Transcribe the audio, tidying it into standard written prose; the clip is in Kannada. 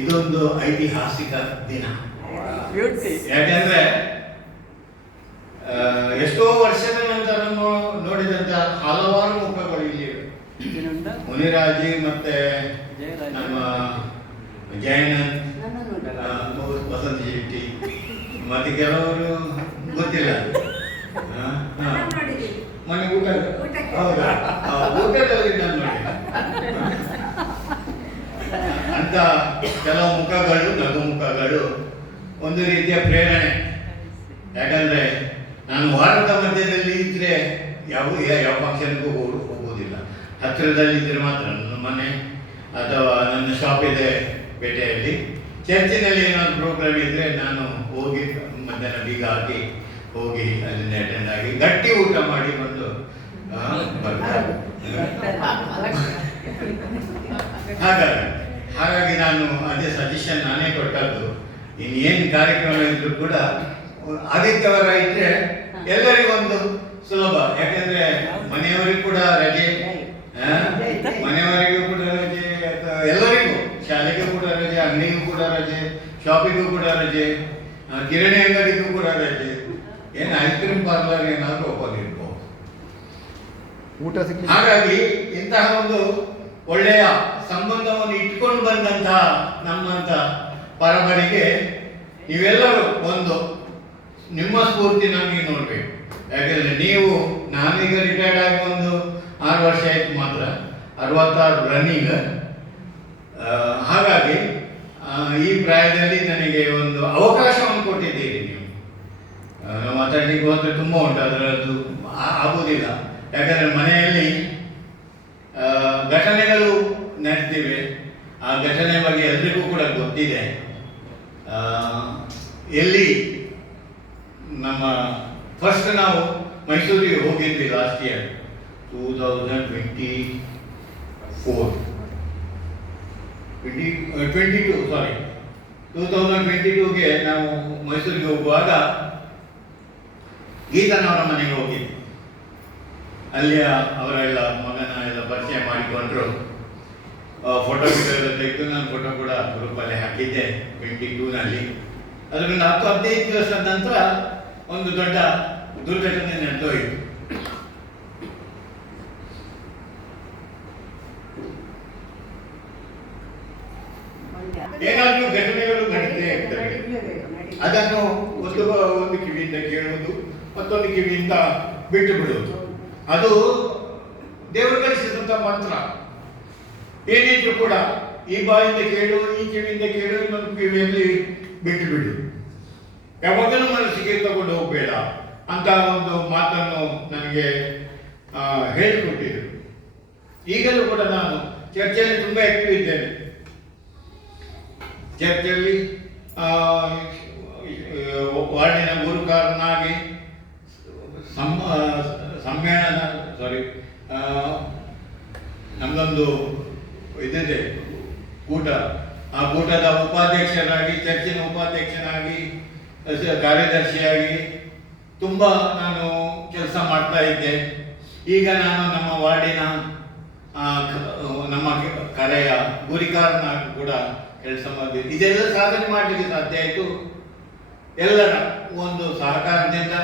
ಇದೊಂದು ಐತಿಹಾಸಿಕ ದಿನ. ಯಾಕೆಂದ್ರೆ ಎಷ್ಟೋ ವರ್ಷದ ನಂತರ ನೋಡಿದಂತ ಹಲವಾರು ಮುಖಗಳು ಇಲ್ಲಿ ಮುನಿರಾಜಿ ಮತ್ತೆ ನಮ್ಮ ಜಯನಂದ್, ವಸಂತ ಶೆಟ್ಟಿ ಮತ್ತೆ ಕೆಲವರು ಗೊತ್ತಿಲ್ಲ. ಮೊನ್ನೆ ಊಟ ಹೌದಾ ಊಟದಲ್ಲಿ ನಾನು ನೋಡಿ ಅಂತ ಕೆಲವು ಮುಖಗಳು, ನಗು ಮುಖಗಳು ಒಂದು ರೀತಿಯ ಪ್ರೇರಣೆ. ಯಾಕಂದ್ರೆ ನಾನು ವಾರದ ಮಧ್ಯದಲ್ಲಿ ಇದ್ರೆ ಯಾವ ಫಂಕ್ಷನ್ಗೂ ಹೋಗುವುದಿಲ್ಲ. ಹತ್ತಿರದಲ್ಲಿ ಇದ್ರೆ ಮಾತ್ರ ನನ್ನ ಮನೆ ಅಥವಾ ನನ್ನ ಶಾಪ್ ಇದೆ ಪೇಟೆಯಲ್ಲಿ. ಚರ್ಚಿನಲ್ಲಿ ಏನಾದ್ರು ಪ್ರೋಗ್ರಾಮ್ ಇದ್ರೆ ನಾನು ಹೋಗಿ ಮಧ್ಯಾಹ್ನ ಬೀಗ ಹಾಕಿ ಹೋಗಿ ಅದನ್ನ ಅಟೆಂಡ್ ಆಗಿ ಗಟ್ಟಿ ಊಟ ಮಾಡಿ ಬಂದು ಬರ್ತಾರೆ. ಹಾಗಾಗಿ ನಾನು ಅದೇ ಸಜೆಷನ್ ನಾನೇ ಕೊಟ್ಟದ್ದು. ಇನ್ನೇನು ಕಾರ್ಯಕ್ರಮ ಇದ್ರು ಕೂಡ ಆದಿತ್ಯವಾರ ಇದ್ರೆ ಎಲ್ಲರಿಗೂ ಒಂದು ಸುಲಭ. ಯಾಕಂದ್ರೆ ಮನೆಯವರಿಗೂ ಕೂಡ ರಜೆ, ಮನೆಯವರಿಗೂ ಕೂಡ ರಜೆ, ಎಲ್ಲರಿಗೂ ಶಾಲೆಗೂ ಕೂಡ ರಜೆ, ಅಂಗಡಿಗೂ ಕೂಡ ರಜೆ, ಶಾಪಿಗೂ ಕೂಡ ರಜೆ, ಕಿರಾಣಿ ಅಂಗಡಿಗೂ ಕೂಡ ರಜೆ. ಏನು ಐಸ್ ಕ್ರೀಮ್ ಪಾರ್ಲರ್ ಏನಾದರೂ ಓಪನ್ ಇರ್ಬೋದು. ಹಾಗಾಗಿ ಇಂತಹ ಒಂದು ಒಳ್ಳೆಯ ಸಂಬಂಧವನ್ನು ಇಟ್ಕೊಂಡು ಬಂದಂತಹ ನಮ್ಮಂತ ಪರಬರಿಗೆ ನೀವೆಲ್ಲರೂ ಒಂದು ನಿಮ್ಮ ಸ್ಫೂರ್ತಿ ನಮಗೆ ನೋಡ್ಬೇಕು. ಯಾಕಂದ್ರೆ ನೀವು, ನಾನೀಗ ರಿಟೈರ್ಡ್ ಆಗಿ ಒಂದು 6 ವರ್ಷ ಆಯ್ತು ಮಾತ್ರ, 66 ರನ್ನಿಂಗ್. ಹಾಗಾಗಿ ಈ ಪ್ರಾಯದಲ್ಲಿ ನನಗೆ ಒಂದು ಅವಕಾಶವನ್ನು ಕೊಟ್ಟಿದ್ದೀರಿ ನೀವು. ಮಾತಾಡ್ಲಿಕ್ಕೆ ಹೋದ್ರೆ ತುಂಬ ಉಂಟು, ಅದರದ್ದು ಆಗುವುದಿಲ್ಲ. ಯಾಕಂದ್ರೆ ಮನೆಯಲ್ಲಿ ಘಟನೆಗಳು ನಡೀತಿವೆ. ಆ ಘಟನೆ ಬಗ್ಗೆ ಎಲ್ರಿಗೂ ಕೂಡ ಗೊತ್ತಿದೆ. ಎಲ್ಲಿ ನಮ್ಮ ಫಸ್ಟ್ ನಾವು ಮೈಸೂರಿಗೆ ಹೋಗಿದ್ವಿ ಲಾಸ್ಟ್ ಇಯರ್ 2022ಗೆ ನಾವು ಮೈಸೂರಿಗೆ ಹೋಗುವಾಗ ಗೀತನವರ ಮನೆಗೆ ಹೋಗಿದ್ವಿ. ಅಲ್ಲಿ ಅವರೆಲ್ಲ ಮಗನ ಎಲ್ಲ ಪರಿಚಯ ಮಾಡಿಕೊಂಡ್ರು. ಫೋಟೋ ಎಲ್ಲ ತೆಗೆದು ನಾನು ಫೋಟೋ ಕೂಡ ಗ್ರೂಪಲ್ಲಿ ಹಾಕಿದ್ದೆ 22ನಲ್ಲಿ. ಅದರಿಂದ 10-15 ದಿವಸದ ನಂತರ ಒಂದು ದೊಡ್ಡ ದುರ್ಘಟನೆ ನಡೆದೋಯಿತು. ಏನಾದರೂ ಘಟನೆಗಳು ನಡೀತೇ ಇರ್ತವೆ. ಅದನ್ನು ಒಂದು ಕಿವಿಯಿಂದ ಕೇಳುವುದು, ಮತ್ತೊಂದು ಕಿವಿಯಿಂದ ಬಿಟ್ಟು ಬಿಡುವುದು. ಅದು ದೇವರು ಕಲಿಸಿದಂತ ಮಂತ್ರ. ಏನಿದ್ರು ಕೂಡ ಈ ಬಾಯಿಂದ ಕೇಳು, ಈ ಕಿವಿಯಿಂದ ಕೇಳು, ಇನ್ನೊಂದು ಕಿವಿಯಲ್ಲಿ ಬಿಟ್ಟು ಬಿಡು, ಯಾವಾಗಲೂ ಮನಸ್ಸಿಗೆ ತಗೊಂಡು ಹೋಗಬೇಡ ಅಂತ ಒಂದು ಮಾತನ್ನು ನನಗೆ ಹೇಳಿಕೊಟ್ಟಿದ್ರು. ಈಗಲೂ ಕೂಡ ನಾನು ಚರ್ಚೆಯಲ್ಲಿ ತುಂಬ ಆಕ್ಟಿವ್ ಇದ್ದೇನೆ. ಚರ್ಚೆಯಲ್ಲಿ ವಾರ್ಡಿನ ಗುರುಕಾರನಾಗಿ ನಮ್ಮದೊಂದು ಇದಿದೆ ಕೂಟ. ಆ ಕೂಟದ ಉಪಾಧ್ಯಕ್ಷರಾಗಿ, ಚರ್ಚಿನ ಉಪಾಧ್ಯಕ್ಷನಾಗಿ, ಕಾರ್ಯದರ್ಶಿಯಾಗಿ ತುಂಬ ನಾನು ಕೆಲಸ ಮಾಡ್ತಾ ಇದ್ದೆ. ಈಗ ನಾನು ನಮ್ಮ ವಾರ್ಡಿನ ನಮ್ಮ ಕರೆಯ ಗುರಿಕಾರನಾಗಿ ಕೂಡ ಕೆಲಸ ಮಾಡಿದ್ದೆ. ಇದೆಲ್ಲ ಸಾಧನೆ ಮಾಡಲಿಕ್ಕೆ ಸಾಧ್ಯ ಆಯಿತು ಎಲ್ಲರ ಒಂದು ಸಹಕಾರದಿಂದ.